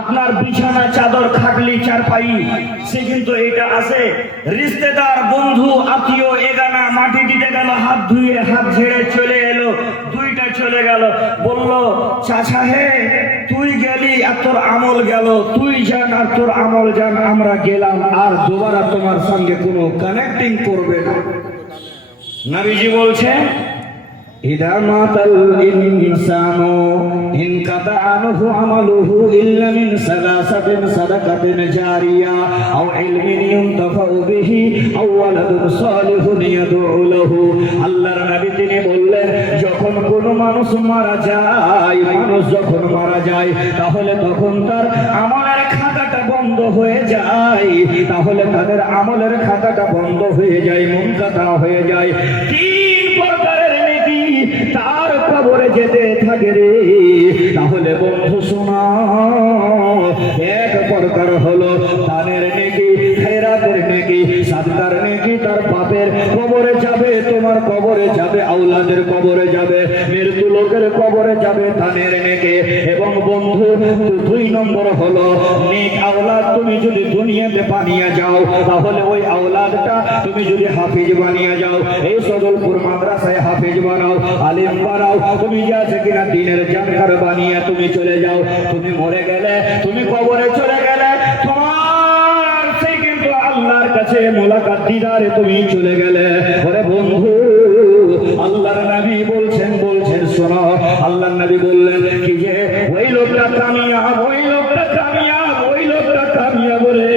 আপনার বিছানা চাদর খাটলি চারপাই সে কিন্তু এটা আছে। রিশতেদার বন্ধু আত্মীয় এগানা মাটি দিতে গেল, হাত ধুয়ে হাত ঝেড়ে চলে এলো, দুইটা চলে গেল, বলল চাচা হে তুই গেলি আর তোর আমল গেল, তুই যান আর তোর আমল যান, আমরা গেলাম, আর দুবারা তোমার সঙ্গে কোনো কানেক্টিং করবে না। নবীজি বলছেন ইদা মাতাল ইনসানু ইনকাতা আনহু আমালুহু ইল্লা মিন সালাসাতিন সাদাকাতিন জারিয়া আও ইলমিন ইউনতাফাউ বিহি আও ওয়ালাদুন সালিহুন ইয়াদউ লাহু। আল্লাহর নবী তিনি বললেন যখন কোনো মানুষ মারা যায়, মানুষ যখন মারা যায় তাহলে তখন তার আমলের খাতাটা বন্ধ হয়ে যায়, তাহলে তাদের আমলের খাতাটা বন্ধ হয়ে যায়, মুনকাতা হয়ে যায়। তিন প্রকারের নেকি তার কবরে যেতে থাকে রে। তাহলে বন্ধু শোনা, এক প্রকার হলো তাদের নেকি, খেরাতের নেকি, সাদকার নেকি তার বাপের কবরে যাবে, তোমার কবরে যাবে, আওলাদের কবরে যাবে, মৃত্যু লোকের কবরে যাবে তাদের নেকি। এবং বন্ধু দুই নম্বর হলো নেক আওলাদ তুমি যদি দুনিয়াতে বানিয়ে যাও, তাহলে ওই আওলাদটা তুমি যদি হাফিজ বানিয়ে যাও, এই সদলপুর মাদ্রাসায় হাফিজ বানাও, আলিম বানাও, তুমি যা আছে কিনা দিনের জানকার বানিয়ে তুমি চলে যাও, তুমি মরে গেলে, তুমি কবরে চলে গেলে, তোমার সেই কিন্তু আল্লাহর কাছে মোলাকাত দিদারে তুমি চলে গেলে। ওরে বন্ধু আল্লাহর নবী বলছেন শোনো, আল্লাহর নবী বললেন কি যে ওই লোকটা কামিয়াব, ওই লোকটা কামিয়াব, ওই লোকটা কামিয়াব রে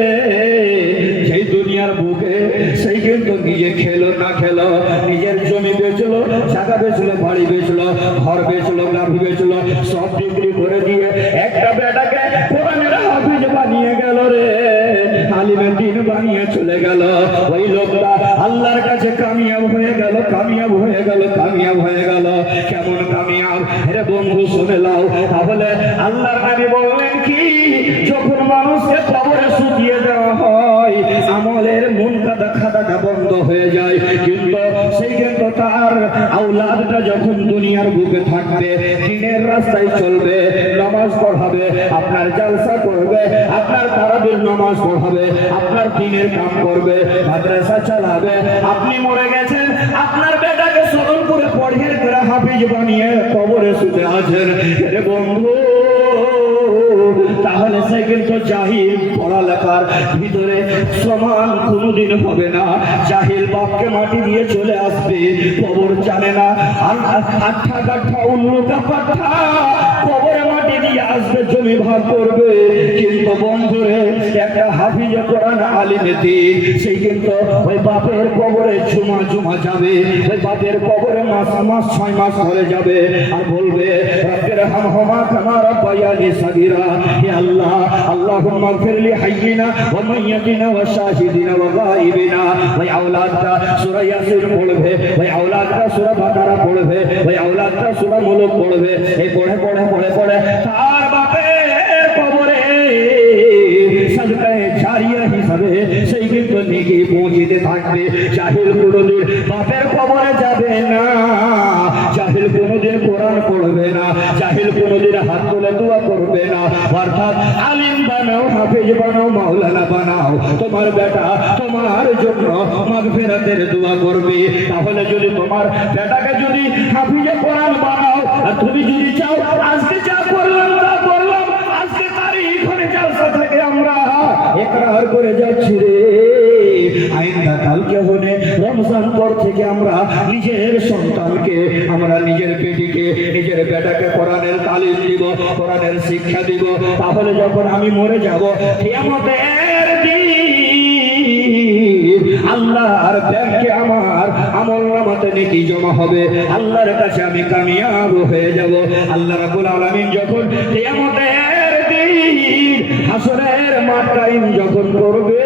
সেই দুনিয়ার বুকে সেই কিন্তু নিজে খেলো না খেলো, নিজের জমি বেচলো, জায়গা বেচলো, বাড়ি বেচলো, ঘর বেচলো, গাভী বেচলো, সব বিক্রি করে দিয়ে একটা বেটাকে কোরআনের হাফিজ বানিয়ে গেল রে, আলিমের দিন বানিয়ে চলে গেল। ওই লোকটা আল্লাহর কাছে কামিয়াব হয়ে গেল, কামিয়াব হয়ে গেল, কামিয়াব হয়ে গেল। কেমন কামিয়াব রে বন্ধু শুনে নাও। তাহলে আল্লাহর নবী বললেন কি, যখন মানুষকে কবরে শুকিয়ে দেওয়া হয় আমলের মুনকাতা খাতাটা বন্ধ হয়ে যায়, কিন্তু সেই কিন্তু তার আওলাদটা যখন দুনিয়ার বুকে থাকবে, দিনের রাস্তায় চলবে, নামাজ পড়াবে, আপনার জালসা করবে, আপনার তারাবির নামাজ পড়াবে, আপনার দিনের কাম করবে, মাদ্রাসা চালাবে। আপনি মরে গেছেন, আপনার বেটাকে সদলপুরে পড়িয়ে করে হাফিজ বানিয়ে কবরে শুতে আছেন রে বন্ধু। তাহলে সে কিন্তু জাহিল পড়ালেখার ভিতরে সমান কোনোদিন হবে না। জাহিল বাপকে মাটি দিয়ে চলে আসবে, কবর জানে না, আঠা কাঠা উল্লুকা পাঠা কবরে মাটি দিয়ে আসবে, জমি ভাগ করবে। কিন্তু বন্ধুরে একটা হাফিজে কোরআন আলিমে দিন সেই কিন্তু ওই বাপের কবরে ঝুমা ঝুমা যাবে, ওই বাপের কবরে মাস 6 মাস ধরে যাবে আর বলবে রব্বির হামহুমা কামা রাব্বায়ানি সাগীরা। হে আল্লাহ, আল্লাহুম্মা গফিরলি হাইয়িনা ওয়া মাইয়িতিনা ওয়া শাহিদিনা ওয়া গায়িবিনা। ওই আওলাদটা সূরা ইয়াসিন পড়বে, ওই আওলাদটা সূরা বাকারা পড়বে, ওই আওলাদটা সূরা মুলক পড়বে। এই পড়ে পড়ে পড়ে পড়ে তার বাপের কবরে সাজদায়ে জারিয়া হিসাবে সেই কিন্তু নেকি পৌঁছতে থাকবে। জাহিল কোনদিন বাপের কবরে যাবে না, জাহিল কোনদিন কোরআন পড়বে না, জাহিল কোনদিন হাত তুলে দোয়া করবে না। অর্থাৎ আলিম বানাও, হাফেজ বানাও, মাওলানা বানাও, তোমার বেটা তোমার জন্য মাগফিরাতের দোয়া করবে। তাহলে যদি তোমার বেটাকে যদি হাফিজে কোরআন বানাও, আর তুমি যদি চাও আজকে যা করলাম তা করলাম, আজকে তারিখ হলে জালসা থেকে আমরা ইকরার করে যাচ্ছি রে, আইন্দা কালকে হলে রমজান পর থেকে আমরা নিজের সন্তানকে, আমরা নিজের বেটিকে, নিজের বেটাকে কোরআনের তালিম দিব, কোরআনের শিক্ষা দিব। তাহলে যখন আমি মরে যাব কিয়ামতের দিন আল্লাহর ব্যাংকে আমার আমলনামাতে নেকি জমা হবে, আল্লাহর কাছে আমি কামিয়াব হয়ে যাব। আল্লাহ রাব্বুল আলামিন যখন কিয়ামতের দিন হাসরের মাঠ কায়েম যখন করবে,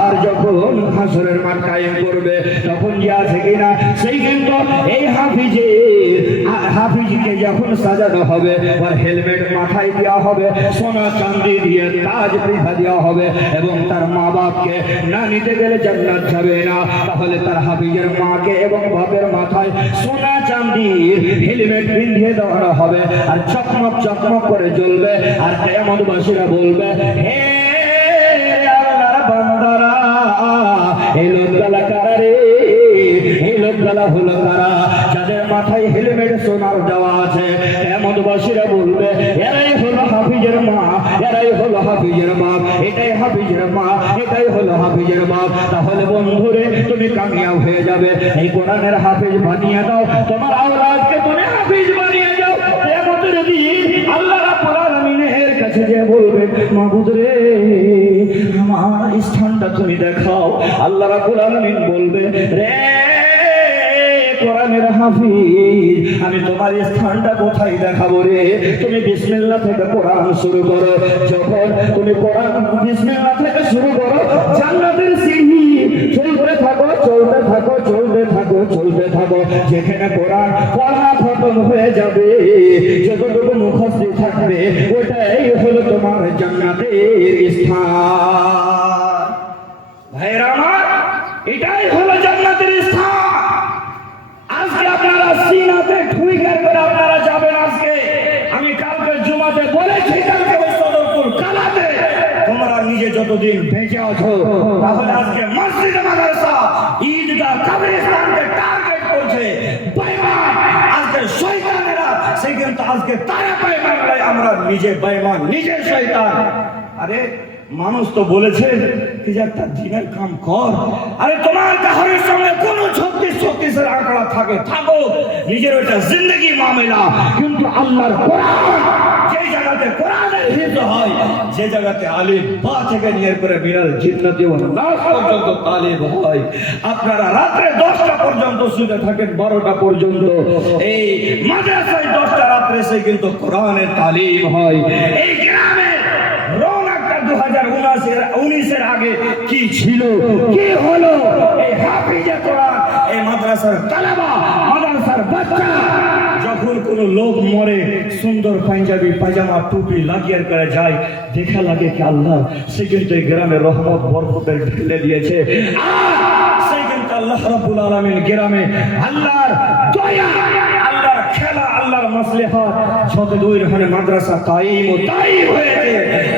আর যখন হাসরের মাঠ কায়েম করবে তখন যে আছে কিনা সেই কিন্তু এই হাফিজকে যখন সাজানো হবে আর হেলমেট মাথায় দেওয়া হবে, সোনা চাঁদি দিয়ে তাজ পৃথা দেওয়া হবে এবং তার মা বাপকে না নিতে গেলে জান্নাত যাবে না। তাহলে তার হাফিজের মাকে এবং বাপের মাথায় সোনা চাঁদির হেলমেট পিন্ধিয়ে দেওয়া হবে আর চকমক চকমক করে জ্বলবে। আর কিয়ামতবাসীরা বলবে, হে আল্লাহর বান্দারা, এই লোকগুলা কারা রে? এই লোকগুলা হলো কারা যাদের মাথায় হেলমেট সোনার দেওয়া আছে? কিয়ামতবাসীরা বলবে, এরাই হলো হাফিজের মা, এরাই হলো হাফিজের বাপ, এটাই হাফিজের মা, এটাই হলো হাফিজের বাপ। তাহলে বন্ধুরে তুমি কামিয়াব হয়ে যাবে। এই কোরআনের হাফিজ বানিয়ে দাও, তোমার আওলাদকে তুমি হাফিজ বানিয়ে দাও। কিয়ামতের দিন আল্লাহ রাব্বুল আলামিনের কাছে যে বলবে, মাবুদ রে আমার স্থানটা তুমি দেখাও। আল্লাহ রাব্বুল আলামিন বলবে, রে কোরআনের হাফিজ, আমি তোমার স্থানটা কোথায় দেখাবো রে? তুমি বিসমিল্লাহ থেকে কোরআন শুরু করো। যখন তুমি কোরআন বিসমিল্লাহ থেকে শুরু করো, জান্নাতের সিঁড়ি চলতে থাকো, চলতে থাকো, চলতে থাকো, চলতে থাকো। যেখানে কোরআন পড়া খতম হয়ে যাবে, যতটুকু মুখস্থ থাকবে, ওটাই হলো তোমার জান্নাতের স্থান। ভাইরা আমার, এটাই হলো জান্নাতের স্থান। আজকে আপনারা সিনাতে ঠুইকার করে আপনারা যাবেন। আজকে আমি কালকে জুমাতে বলেছি, কালকে ওই সদরপুর কালাতে তোমরা নিজে যতদিন বেঁচে আছো, তাহলে আজকে মসজিদ মাদ্রাসা ঈদগাহ কবরস্থানকে টার্গেট করছে বেঈমান। আজকে শয়তানেরা সে কিন্তু আজকে তারা বেঈমান নয়, আমরা নিজে বেঈমান, নিজে শয়তান। আরে মানুষ তো বলেছে যে একটা দিনের কাম কর। আরে তোমার কাহারের সঙ্গে কোন 36-36 আঁকড়া থাকে, থাকো, নিজের ওইটা জিন্দগি মামলা। কিন্তু আল্লাহর কোরআন যে জায়গাতে কোরআনের হিফজ হয়, যে জায়গাতে আলিফ বা থেকে নিয়ে করে মিনাল জিন্নাতি ওয়ান নাস পর্যন্ত তালিম হয়। আপনারা রাতে 10টা পর্যন্ত শুতে থাকেন, 12টা পর্যন্ত এই মাদ্রাসায় 10টা রাতে সে কিন্তু কোরআনের তালিম হয়। এই গ্রামে 2019-এর আগে কি ছিল, কি হলো? এই হাফিজে কোরআন, এই মাদ্রাসার তালেবা, মাদ্রাসার বাচ্চা, যখন কোনো লোক মরে সুন্দর পাঞ্জাবি পায়জামা টুপি লাগিয়ে করে যায়, দেখা লাগে কি আল্লাহ সে কিন্তু এই গ্রামে রহমত বরকতের ঢেলে দিয়েছে। আর সে কিন্তু আল্লাহ রাব্বুল আলামিন গ্রামে আল্লাহর দয়া, আল্লাহর খেলা, আল্লাহর মাসলিহাত যতদিন হলে মাদ্রাসা কায়েম ও দায়ী হয়েছে,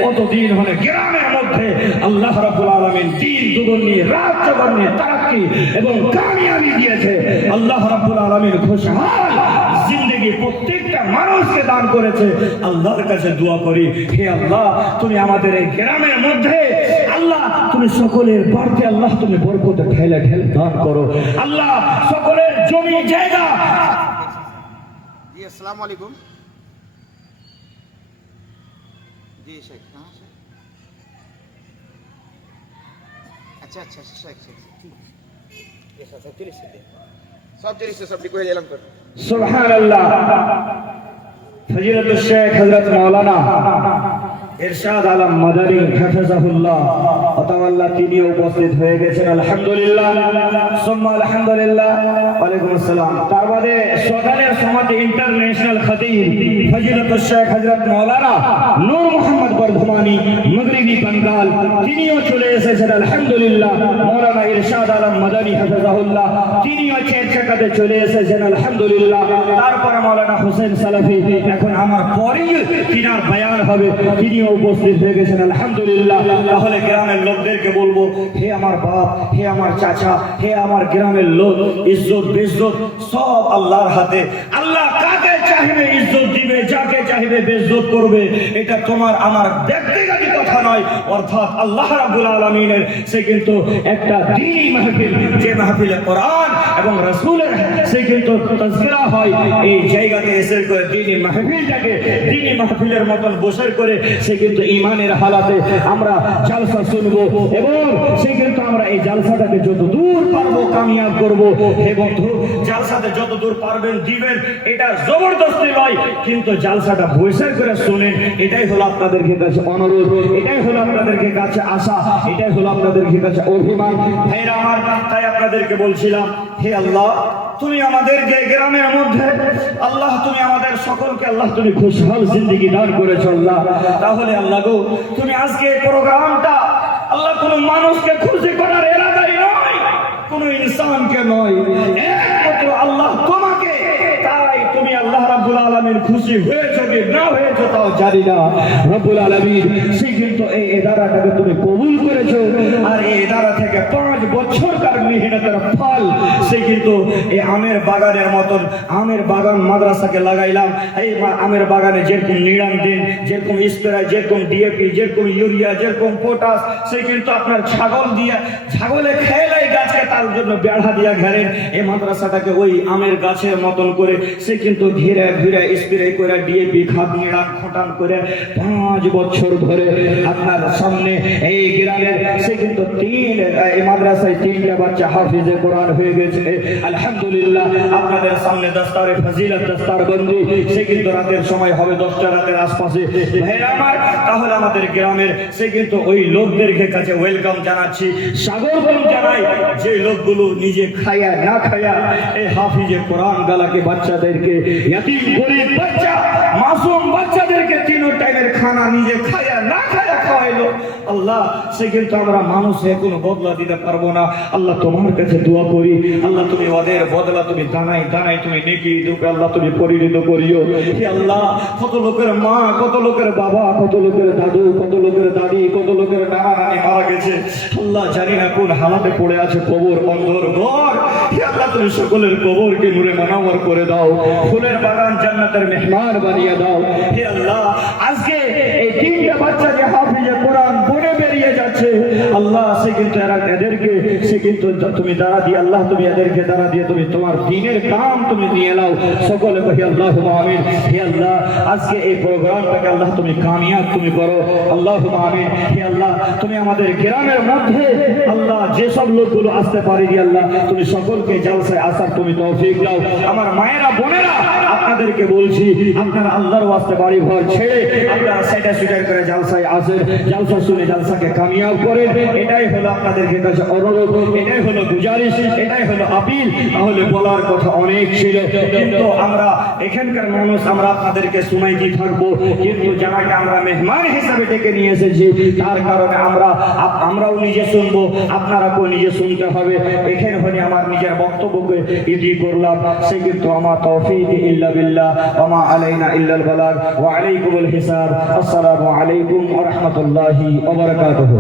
অতদিন হলে গ্রামের মধ্যে আল্লাহ রাব্বুল আলামিন দিন দুগুনি রাত চৌগুনি তারাক্কি এবং কামিয়াবি দিয়েছে। আল্লাহ রাব্বুল আলামিন খুশহাল জিন্দেগি প্রত্যেকটা মানুষকে দান করেছে। আল্লাহর কাছে দোয়া করি, হে আল্লাহ তুমি আমাদের এই গ্রামের মধ্যে আল্লাহ তুমি সকলের বাড়িতে আল্লাহ তুমি বরকতে ঢেলে ঢেলে দান করো। আল্লাহ সকলের জমি জায়গা। जी अस्सलाम वालेकुम। जी शेख, हाँ शेख, अच्छा अच्छा शेख शेख ठीक ये सब जिनिस से सब लिखो एलान कर। सुभान अल्लाह। फजीलतुल शेख हजरत मौलाना इरशाद आलम मदनी হাফিজাহুল্লাহ আতাওয়াল্লাহ তিনি উপস্থিত হয়ে গেছেন। আলহামদুলিল্লাহ, সুম্মা আলহামদুলিল্লাহ। ওয়ালাইকুম আসসালাম। তার বাদে সদরের সমাজে ইন্টারন্যাশনাল খতিব ফজিলতুল শেখ হযরত মাওলানা নূর মোহাম্মদ বর্ধমানী মাগরিবি বেঙ্গল তিনিও চলে এসেছেন। আলহামদুলিল্লাহ। মাওলানা ইরশাদ আলম মদনী হাফিজাহুল্লাহ তিনিও চেরচাকাতে চলে এসেছেন। আলহামদুলিল্লাহ। তারপরে মাওলানা হোসেন সালাফি এখন আমার পরেই তিনার বয়ান হবে, তিনিও উপস্থিত হয়ে গেছেন। আলহামদুলিল্লাহ। তাহলে গ্রামের লোকদেরকে বলবো, হে আমার বাপ, হে আমার চাচা, হে আমার গ্রামের লোক, ইজ্জত বেইজ্জত সব আল্লাহর হাতে। আল্লাহ কাকে চাইবে ইজ্জত দিবে, যাকে চাইবে বেইজ্জত করবে। এটা তোমার আমার ব্যক্তিগত কথা নয়। অর্থাৎ আল্লাহ রাব্বুল আলামিনের সে কিন্তু একটা দ্বীনি মাহফিল, যে মাহফিলে কোরআন এবং রাসূলের সে কিন্তু তাজকিরা হয়। এই জায়গাতে এসে করে দ্বীনি মাহফিলটাকে দ্বীনি মাহফিলের মতন বসে করে সে কিন্তু ঈমানের হালাতে আমরা জালসা শুনবো এবং সে কিন্তু আমরা এই জালসাটাকে যত দূর পারবো কামিয়াব করব। হে বন্ধু, জালসাতে যতদূর পারবেন দিবেন, এটা জবরদস্তি নয়, কিন্তু জালসাটা বৈশাখ করে শুনেন, এটাই হলো আপনাদেরকে কাছে অনুরোধ, এটাই হলো আপনাদেরকে কাছে আশা, এটাই হলো আপনাদেরকে কাছে অভিমান। ভাইরা আমার, তাই আপনাদেরকে বলছিলাম, হে আল্লাহ, তুমি আমাদেরকে গ্রামের মধ্যে আল্লাহ, তুমি আমাদের সকলকে আল্লাহ তুমি খুশহাল জিন্দেগি দান করেছো আল্লাহ। তাহলে আল্লাহ গো, তুমি আজকে এই প্রোগ্রামটা আল্লাহ কোনো মানুষকে খুশি করার এরাদাই নয়, কোনো ইনসানকে নয়, একমাত্র আল্লাহ তোমাকে। তাই তুমি আল্লাহ রাব্বুল আলামিন খুশি হয়েছো কি না হয়েছো তাও জানি না। রব্বুল আলামিন সেই কিন্তু এই ইদারাটাকে তুমি কবুল করেছো, আর এই ইদারা থেকে 5 বছরকার মেহনতের ফল সে কিন্তু এই আমের বাগানের মতন, আমের বাগান মাদ্রাসাকে লাগাইলাম। এই আমের বাগানে যেরকম নিড়ান দিন, যেরকম স্প্রে, যেরকম ডিএপি, যেরকম ইউরিয়া, যেরকম পটাশ, সে কিন্তু আপনার ছাগল দিয়ে, ছাগলে খেলাই গাছকে তার জন্য বেড়া দিয়া ঘেরেন। এই মাদ্রাসাটাকে ওই আমের গাছের মতন করে সে কিন্তু ঘিরে ঘিরে স্প্রে করে ডিএপি খাদ নিড়ান খটান করে 5 বছর ধরে আপনার সামনে এই গ্রামের সে কিন্তু এই মাদ্রাসায় 3টা বাচ্চা হাফিজে কোরআন হয়ে গেছে আলহামদুলিল্লাহ। আপনাদের সামনে দস্তারে ফজিলত, দস্তার বন্দি সে কিন্তু রাতের সময় হবে 10টা রাতের আশপাশে। ভাইরা আমার, তাহলে আমাদের গ্রামের সে কিন্তু ওই লোকদেরকে কাছে ওয়েলকাম জানাচ্ছি, স্বাগতম জানাই, যে লোকগুলো নিজে খায়া না খায়া এই হাফিজে কোরআন গালাকে বাচ্চাদেরকে, ইয়াতিম গরিব বাচ্চা, মাসুম বাচ্চাদেরকে 3 টাইমের খানা নিজে খায়া না খায়া খাওয়াইলো আল্লাহ। সে কিন্তু আমরা মানুষে কোনো বদলা দিতে পারবো না আল্লাহ, তোমার কাছে দোয়া করি আল্লাহ, তুমি ওদের বদলা তুমি দানাই দানাই তুমি নেকি দুঃখ আল্লাহ তুমি পরিণত করিও। হে আল্লাহ, কত লোকের মা, কত লোকের বাবা, কত লোকের দাদু, কত লোকের দাদি, কত লোকের নানা নানি মারা গেছে আল্লাহ, জানি না কোন হালাতে পড়ে আছে, কবর অন্ধর ঘর। হে আল্লাহ, তুমি সকলের কবরকে নূরে মানাওয়ার করে দাও, ফুলের বাগান জান্নাতের মেহমান বানিয়ে দাও। হে আল্লাহ, আজকে এই 3টা বাচ্চা যে হাফিজে কোরআন বনে বেরিয়ে যাচ্ছে আল্লাহ, সে কিন্তু এদেরকে সে কিন্তু তুমি দাঁড়া দিয়ে আল্লাহ, তুমি এদেরকে দাঁড়া দিয়ে তুমি তোমার দ্বীনের কাম তুমি নিয়ে নাও, সকলে কহি আল্লাহুম্মা আমিন। হে আল্লাহ, আজকে এই প্রোগ্রামটাকে আল্লাহ তুমি কামিয়াব তুমি করো, আল্লাহুম্মা আমিন। হে আল্লাহ, তুমি আমাদের গ্রামের মধ্যে আল্লাহ যেসব লোকগুলো আসতে পারেনি আল্লাহ, তুমি সকলকে জালসায় আসার তুমি তৌফিক দাও। আমার মায়েরা বোনেরা, আপনাদেরকে বলছি, আপনারা আল্লাহর ওয়াস্তে বাড়ি ঘর ছেড়ে আপনারা সেটা সুইটার করে জালসায় আসেন, জালসা শুনে জালসাকে কামিয়াব করেন, এটাই হলো আপনাদেরকে কাছে অনুরোধ, এটাই হলো গুজারিশ, এটাই হলো আপিল। তাহলে বলার কথা অনেক ছিল, কিন্তু আমরা এখানকার মানুষ, আমরা আপনাদেরকে শুনাইতে থাকবো, কিন্তু যারাকে আমরা মেহমান হিসাবে ডেকে নিয়ে এসেছি তার কারণে আমরাও নিজে শুনবো, আপনারাকেও নিজে শুনতে হবে। এখানে হলে আমার নিজের বক্তব্যকে ইতি করলাম, সে কিন্তু আমার তৌফিক ইল্লা বিল্লাহ ওয়া মা আলাইনা ইল্লাল বালাগ ওয়া আলাইকুমুল হিসাব। আসসালামু আলাইকুম ওয়া রাহমাতুল্লাহি ওয়া বারাকাতুহু।